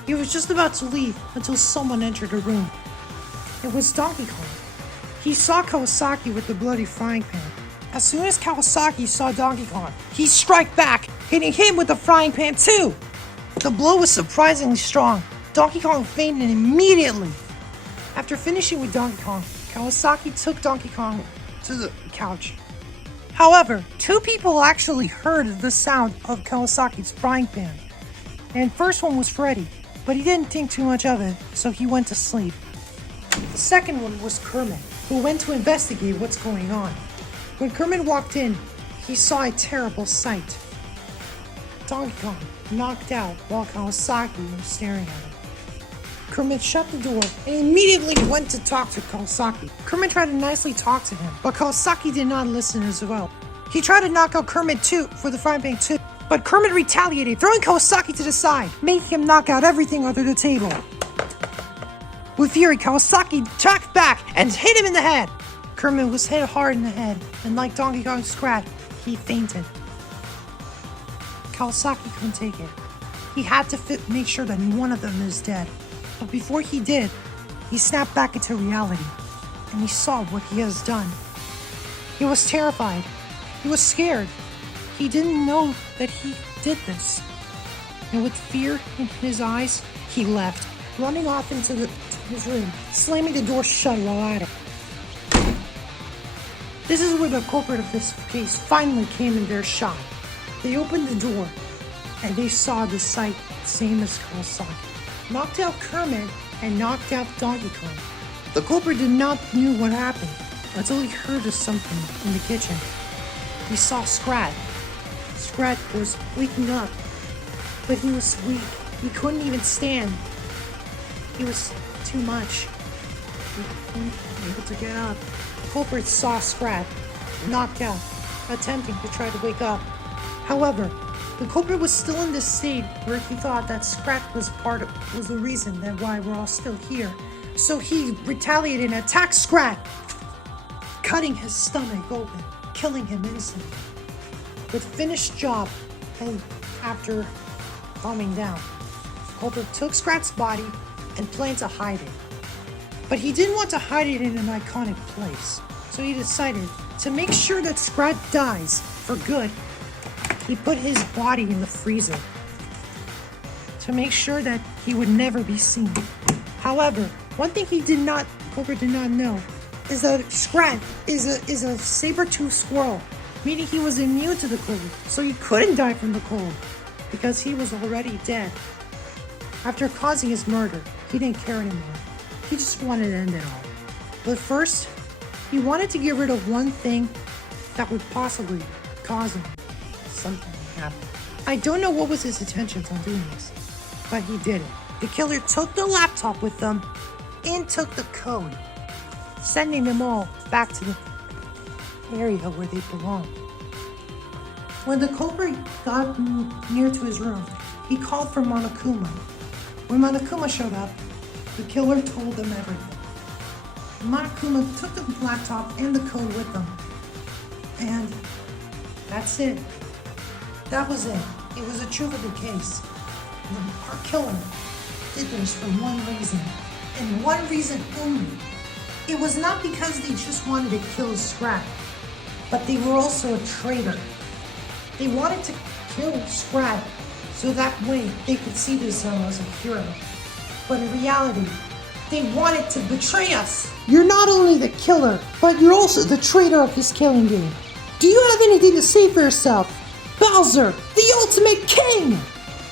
He was just about to leave until someone entered the room. It was Donkey Kong. He saw Kawasaki with the bloody frying pan. As soon as Kawasaki saw Donkey Kong, he struck back, hitting him with the frying pan too. The blow was surprisingly strong. Donkey Kong fainted immediately. After finishing with Donkey Kong, Kawasaki took Donkey Kong to the couch. However, two people actually heard the sound of Kawasaki's frying pan. And first one was Freddy, but he didn't think too much of it, so he went to sleep. The second one was Kermit, who went to investigate what's going on. When Kermit walked in, he saw a terrible sight. Donkey Kong knocked out while Kawasaki was staring at him. Kermit shut the door and immediately went to talk to Kawasaki. Kermit tried to nicely talk to him, but Kawasaki did not listen as well. He tried to knock out Kermit too for the frying pan too, but Kermit retaliated, throwing Kawasaki to the side, making him knock out everything under the table. With fury, Kawasaki tracked back and hit him in the head. Kermit was hit hard in the head, and like Donkey Kong's Scrat, he fainted. Kawasaki couldn't take it. He had to make sure that one of them is dead. But before he did, he snapped back into reality, and he saw what he has done. He was terrified. He was scared. He didn't know that he did this. And with fear in his eyes, he left, running off into his room, slamming the door shut while at it. This is where the culprit of this case finally came in their shot. They opened the door, and they saw the sight same as Kawasaki. Knocked out Kermit and knocked out Donkey Kong. The culprit did not know what happened until he heard of something in the kitchen. He saw Scrat. Scrat was waking up, but he was weak. He couldn't even stand. He was too much. He wasn't able to get up. The culprit saw Scrat, knocked out, attempting to try to wake up. However, the culprit was still in this state where he thought that Scrat was the reason that why we're all still here. So he retaliated and attacked Scrat, cutting his stomach open, killing him instantly. With finished job, and after calming down, the culprit took Scrat's body and planned to hide it. But he didn't want to hide it in an iconic place, so he decided to make sure that Scrat dies for good. He put his body in the freezer to make sure that he would never be seen. However, one thing culprit did not know is that Scrat is a saber-toothed squirrel, meaning he was immune to the cold, so he couldn't die from the cold because he was already dead. After causing his murder, he didn't care anymore. He just wanted to end it all. But first, he wanted to get rid of one thing that would possibly cause him something to happen. I don't know what was his intentions on doing this, but he did it. The killer took the laptop with them and took the code, sending them all back to the area where they belong. When the culprit got near to his room, he called for Monokuma. When Monokuma showed up, the killer told them everything. Monokuma took the laptop and the code with them. And that's it. That was it. It was a truth of the case. Our killer did this for one reason, and one reason only. It was not because they just wanted to kill Scrat, but they were also a traitor. They wanted to kill Scrat so that way they could see themselves as a hero. But in reality, They wanted to betray us. You're not only the killer, but you're also the traitor of this killing game. Do you have anything to say for yourself? Bowser, the ultimate king!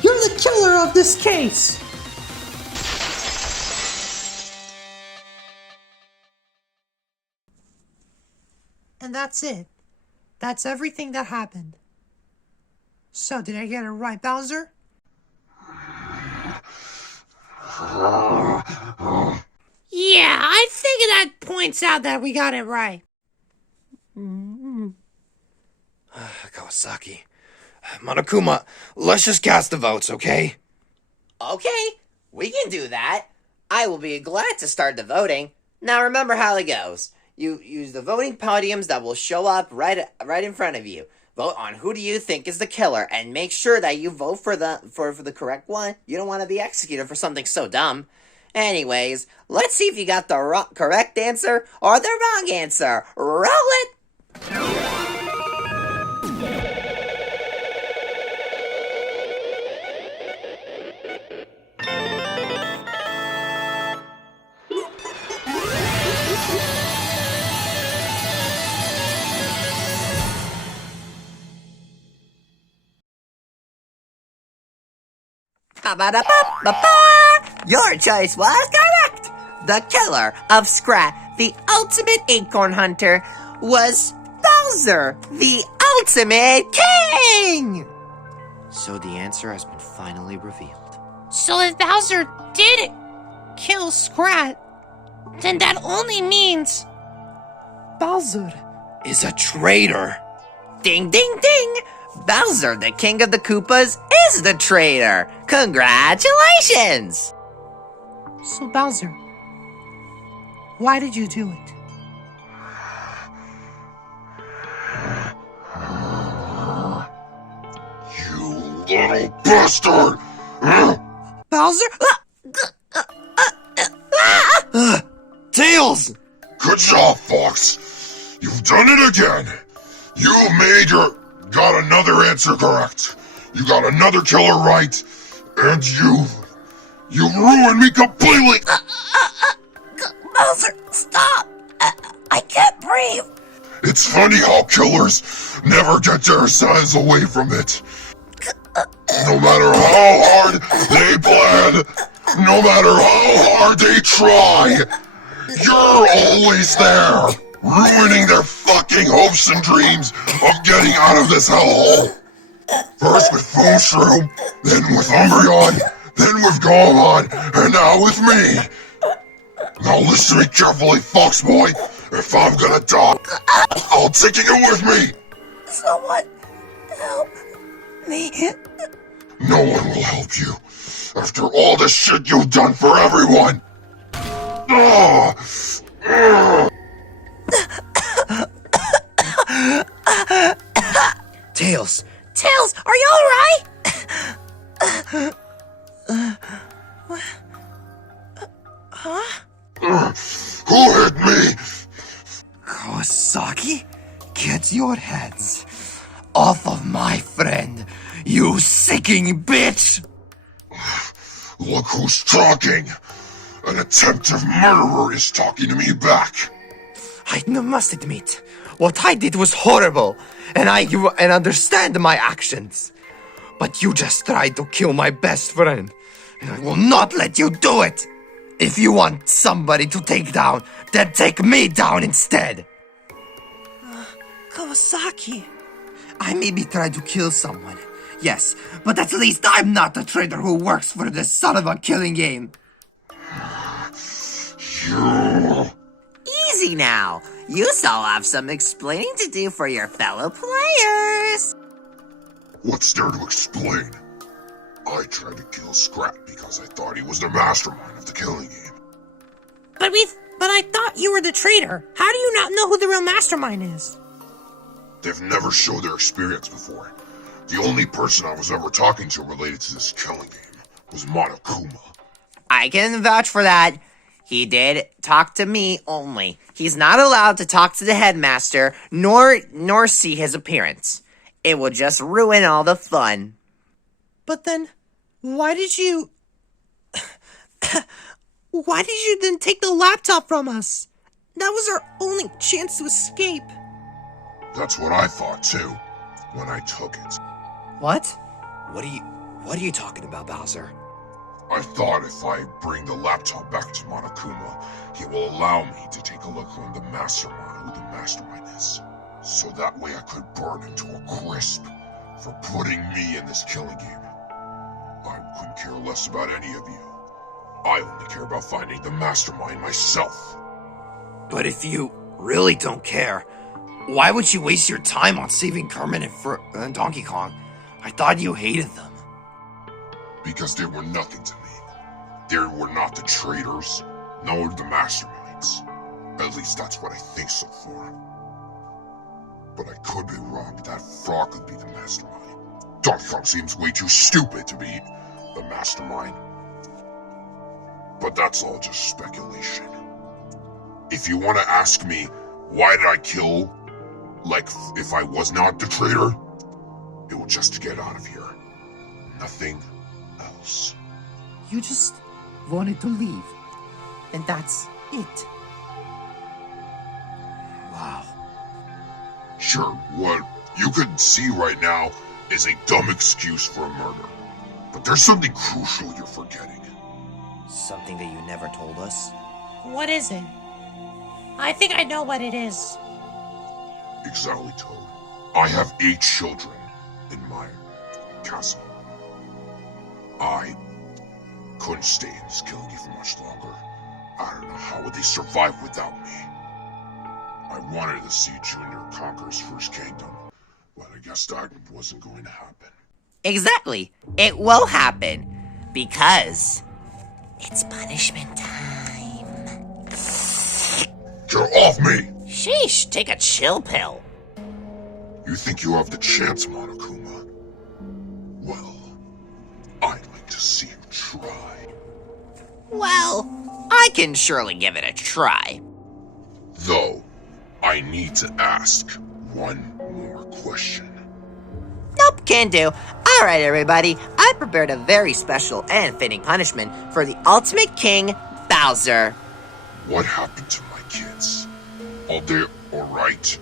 You're the killer of this case! And that's it. That's everything that happened. So, did I get it right, Bowser? Yeah, I think that points out that we got it right. Kawasaki. Monokuma, let's just cast the votes, okay? Okay, we can do that. I will be glad to start the voting. Now remember how it goes. You use the voting podiums that will show up right in front of you. Vote on who do you think is the killer, and make sure that you vote for the correct one. You don't want to be executed for something so dumb. Anyways, let's see if you got the correct answer or the wrong answer. Roll it! Ba-ba-da-ba-ba-ba! Your choice was correct! The killer of Scrat, the ultimate acorn hunter, was Bowser, the ultimate king! So the answer has been finally revealed. So if Bowser did kill Scrat, then that only means Bowser Is a traitor! Ding, ding, ding! Bowser, the king of the Koopas, is the traitor! Congratulations! So Bowser, why did you do it? You little bastard! Bowser? Tails! Good job, Fox. You've done it again. Got another answer correct. You got another killer right. And you ruined me completely. Bowser, stop! I can't breathe! It's funny how killers never get their signs away from it. No matter how hard they plan, no matter how hard they try, you're always there, ruining their fucking hopes and dreams of getting out of this hellhole. First with Foamshroom, then with Umbreon, then with Goemon, and now with me. Now listen to me carefully, Fox Boy. If I'm gonna die, I'll take you with me. Someone help me. No one will help you. After all the shit you've done for everyone. Ah! Tails! Tails, are you alright? Who hit me? Kawasaki? Get your hands off of my friend, you sicking bitch! Look who's talking. An attempted murderer is talking to me back. I must admit, what I did was horrible, and I understand my actions. But you just tried to kill my best friend, and I will not let you do it! If you want somebody to take down, then take me down instead! Kawasaki. I maybe tried to kill someone, yes, but at least I'm not the traitor who works for this son of a killing game. You... Easy now. You still have some explaining to do for your fellow players. What's there to explain? I tried to kill Scrap because I thought he was the mastermind of the killing game. But I thought you were the traitor. How do you not know who the real mastermind is? They've never showed their experience before. The only person I was ever talking to related to this killing game was Monokuma. I can vouch for that. He did talk to me only. He's not allowed to talk to the headmaster, nor see his appearance. It will just ruin all the fun. But then, why did you... Why did you then take the laptop from us? That was our only chance to escape. That's what I thought too, when I took it. What? What are you talking about, Bowser? I thought if I bring the laptop back to Monokuma, he will allow me to take a look on the mastermind, who the mastermind is. So that way I could burn him to a crisp for putting me in this killing game. I couldn't care less about any of you. I only care about finding the mastermind myself. But if you really don't care, why would you waste your time on saving Kermit and Donkey Kong? I thought you hated them. Because they were nothing to me. They were not the traitors, nor the masterminds. At least that's what I think so far. But I could be wrong. That frog could be the mastermind. Donkey Kong seems way too stupid to be the mastermind. But that's all just speculation. If you want to ask me, why did I kill, like, if I was not the traitor, it was just to get out of here. Nothing else. You just wanted to leave. And that's it. Wow. Sure, what you could see right now is a dumb excuse for a murder. But there's something crucial you're forgetting. Something that you never told us? What is it? I think I know what it is. Exactly, Toad. I have 8 children in my castle. I couldn't stay in this killing game for much longer. I don't know how would they survive without me. I wanted to see Junior conquer his first kingdom, but I guess that wasn't going to happen. Exactly. It will happen. Because it's punishment time. Get off me! Sheesh, take a chill pill. You think you have the chance, Monokuma? Well, I'd like to see you try. Well, I can surely give it a try. Though, I need to ask one more question. Nope, can do. Alright, everybody. I prepared a very special and fitting punishment for the Ultimate King, Bowser. What happened to my kids? Are they alright?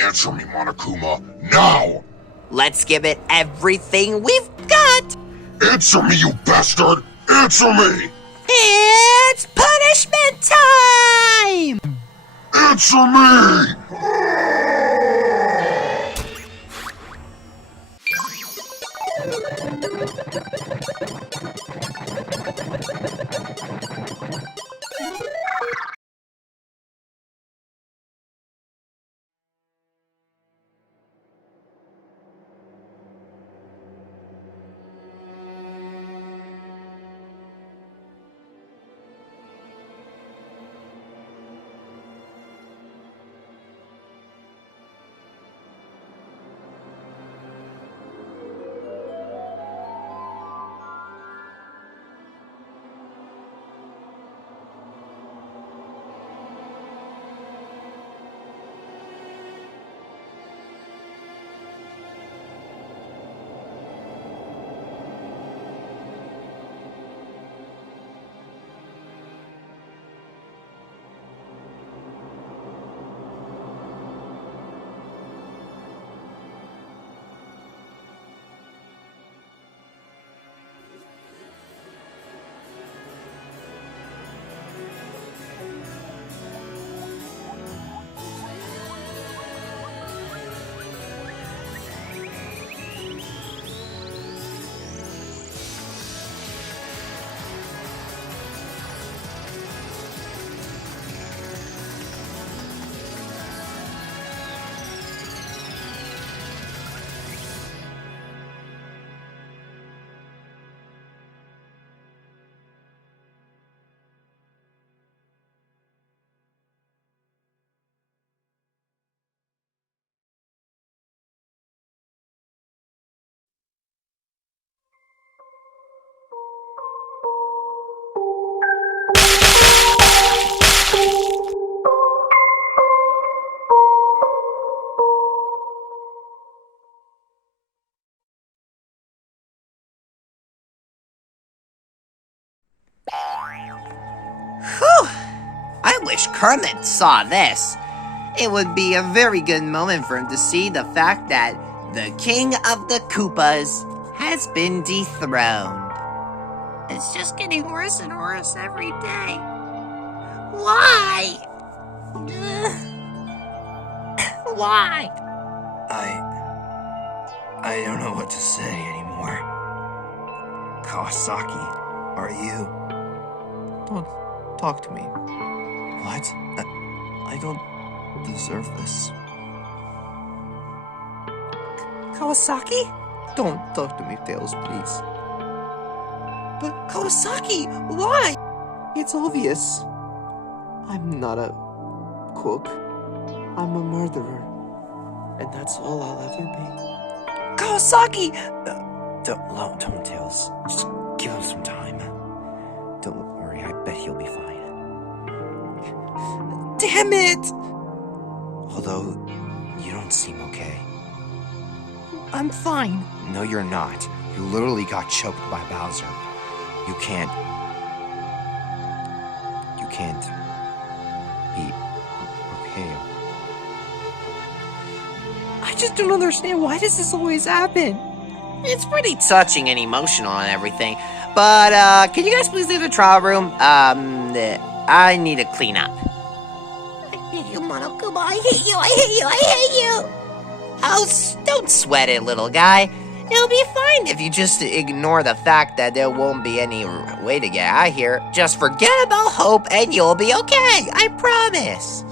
Answer me, Monokuma, now! Let's give it everything we've got. Answer me, you bastard! Answer me! It's punishment time! Answer me! wish Kermit saw this. It would be a very good moment for him to see the fact that the King of the Koopas has been dethroned. It's just getting worse and worse every day. Why? Why? I don't know what to say anymore. Kawasaki, are you? Don't talk to me. What? I don't deserve this. Kawasaki? Don't talk to me, Tails, please. But Kawasaki, why? It's obvious. I'm not a cook. I'm a murderer. And that's all I'll ever be. Kawasaki! Don't, Tails. Just give him some time. Don't worry, I bet he'll be fine. Damn it! Although, you don't seem okay. I'm fine. No, you're not. You literally got choked by Bowser. You can't be okay. I just don't understand, why does this always happen? It's pretty touching and emotional and everything. But, can you guys please leave the trial room? I need to clean up. I hate you, Monokuma. I hate you, I hate you, I hate you! Oh, don't sweat it, little guy. It'll be fine if you just ignore the fact that there won't be any way to get out of here. Just forget about hope and you'll be okay. I promise.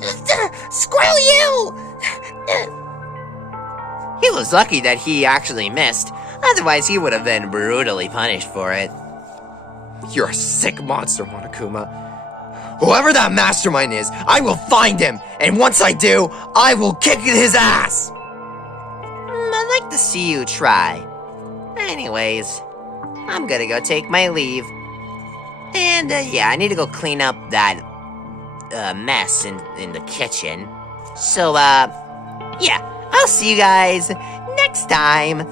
Screw you! He was lucky that he actually missed. Otherwise, he would have been brutally punished for it. You're a sick monster, Monokuma. Whoever that mastermind is, I will find him, and once I do, I will kick his ass! I'd like to see you try. Anyways, I'm gonna go take my leave. And, yeah, I need to go clean up that, mess in the kitchen. So, yeah, I'll see you guys next time.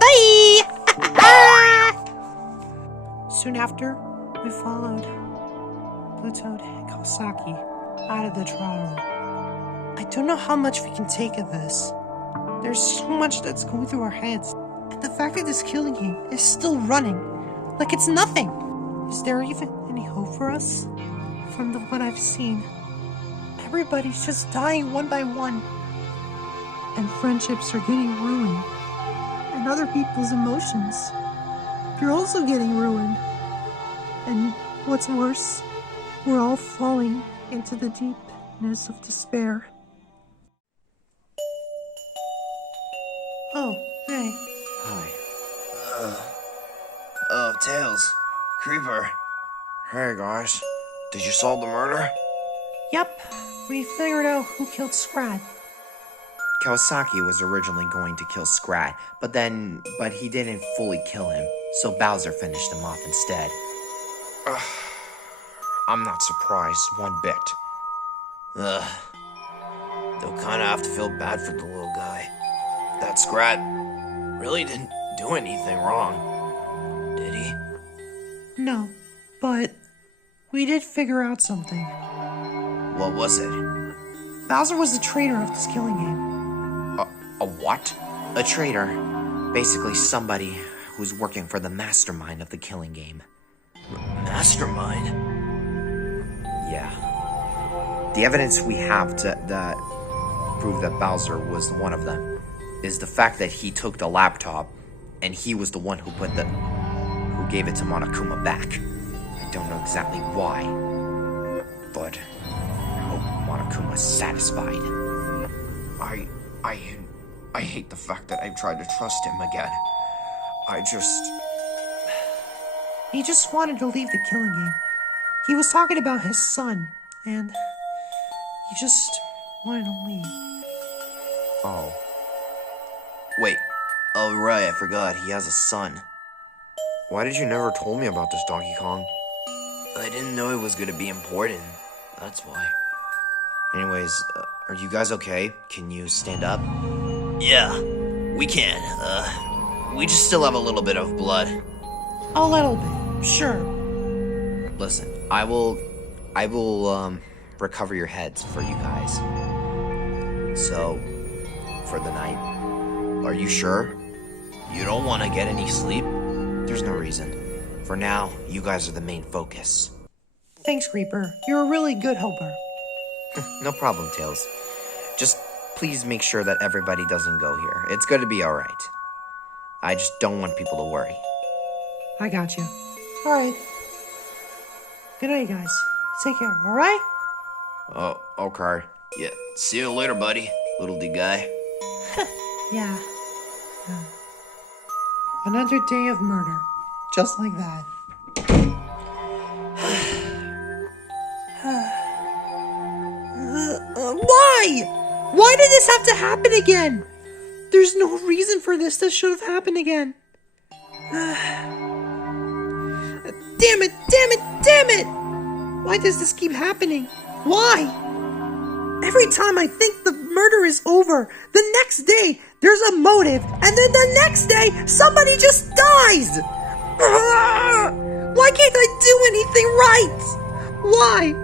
Bye! Soon after, we followed Pluto and Kawasaki out of the trial room. I don't know how much we can take of this. There's so much that's going through our heads. And the fact that this killing game is still running, like it's nothing. Is there even any hope for us? From what I've seen, everybody's just dying one by one. And friendships are getting ruined. And other people's emotions, they're also getting ruined. And what's worse, we're all falling into the deepness of despair. Oh, hey. Hi. Oh, Tails. Creeper. Hey, guys. Did you solve the murder? Yep, we figured out who killed Scrat. Kawasaki was originally going to kill Scrat, but he didn't fully kill him, so Bowser finished him off instead. I'm not surprised one bit. They'll kinda have to feel bad for the little guy. That Scrat really didn't do anything wrong, did he? No, but we did figure out something. What was it? Bowser was the traitor of this killing game. A what? A traitor, basically somebody who's working for the mastermind of the killing game. Mastermind? Yeah. The evidence we have to prove that Bowser was one of them is the fact that he took the laptop and he was the one who gave it to Monokuma back. I don't know exactly why, but I hope Monokuma's satisfied. I hate the fact that I've tried to trust him again. He just wanted to leave the killing game. He was talking about his son, and he just wanted to leave. Oh. Wait. Oh, right, I forgot. He has a son. Why did you never told me about this, Donkey Kong? I didn't know it was gonna be important. That's why. Anyways, are you guys okay? Can you stand up? Yeah, we can. We just still have a little bit of blood. A little bit, sure. Listen, I will recover your heads for you guys. So, for the night, are you sure? You don't want to get any sleep? There's no reason. For now, you guys are the main focus. Thanks, Creeper. You're a really good helper. No problem, Tails. Just please make sure that everybody doesn't go here. It's going to be alright. I just don't want people to worry. I got you. Alright. Good night, guys. Take care, alright? Oh, okay. Yeah, see you later, buddy. Little D guy. Yeah. Another day of murder. Just like that. Why? Why did this have to happen again? There's no reason for this. This should have happened again. Damn it, damn it, damn it! Why does this keep happening? Why? Every time I think the murder is over, the next day there's a motive, and then the next day somebody just dies! Why can't I do anything right? Why?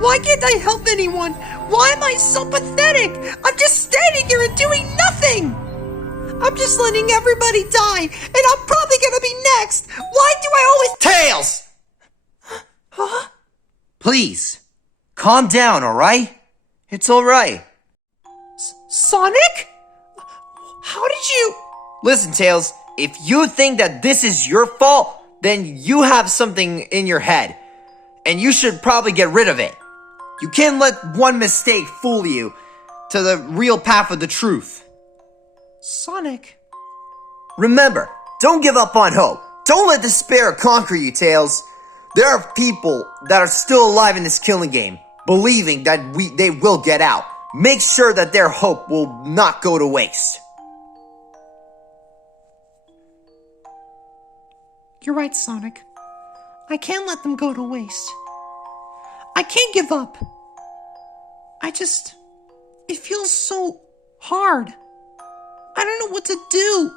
Why can't I help anyone? Why am I so pathetic? I'm just standing here and doing nothing! I'm just letting everybody die, and I'm probably gonna be next! Why do I always— Tails! Huh? Please, calm down, alright? It's alright. Sonic? How did you— Listen, Tails, if you think that this is your fault, then you have something in your head, and you should probably get rid of it. You can't let one mistake fool you to the real path of the truth. Sonic? Remember, don't give up on hope. Don't let despair conquer you, Tails. There are people that are still alive in this killing game, believing that they will get out. Make sure that their hope will not go to waste. You're right, Sonic. I can't let them go to waste. I can't give up. It feels so hard. I don't know what to do.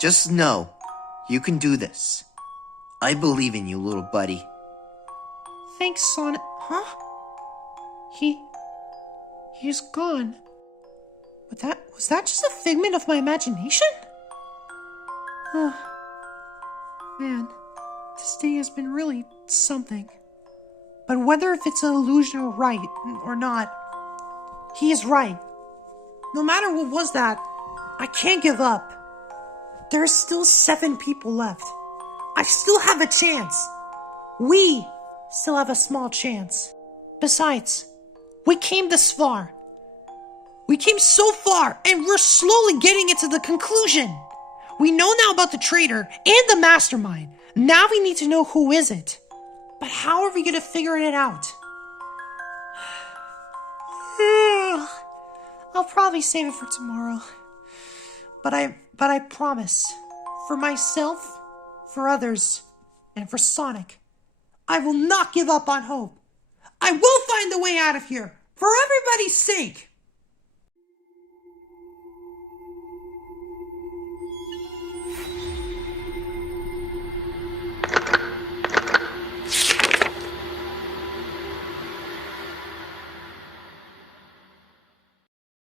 Just know, you can do this. I believe in you, little buddy. Thanks, Sonic. Huh? He's gone. Was that just a figment of my imagination? Man, this day has been really something. But whether if it's an illusion or not, he is right. No matter what was that, I can't give up. There's still 7 people left. I still have a chance. We still have a small chance. Besides, we came this far. We came so far, and we're slowly getting it to the conclusion. We know now about the traitor and the mastermind. Now we need to know who is it. But how are we going to figure it out? I'll probably save it for tomorrow. But I promise, for myself, for others, and for Sonic, I will not give up on hope. I will find the way out of here, for everybody's sake.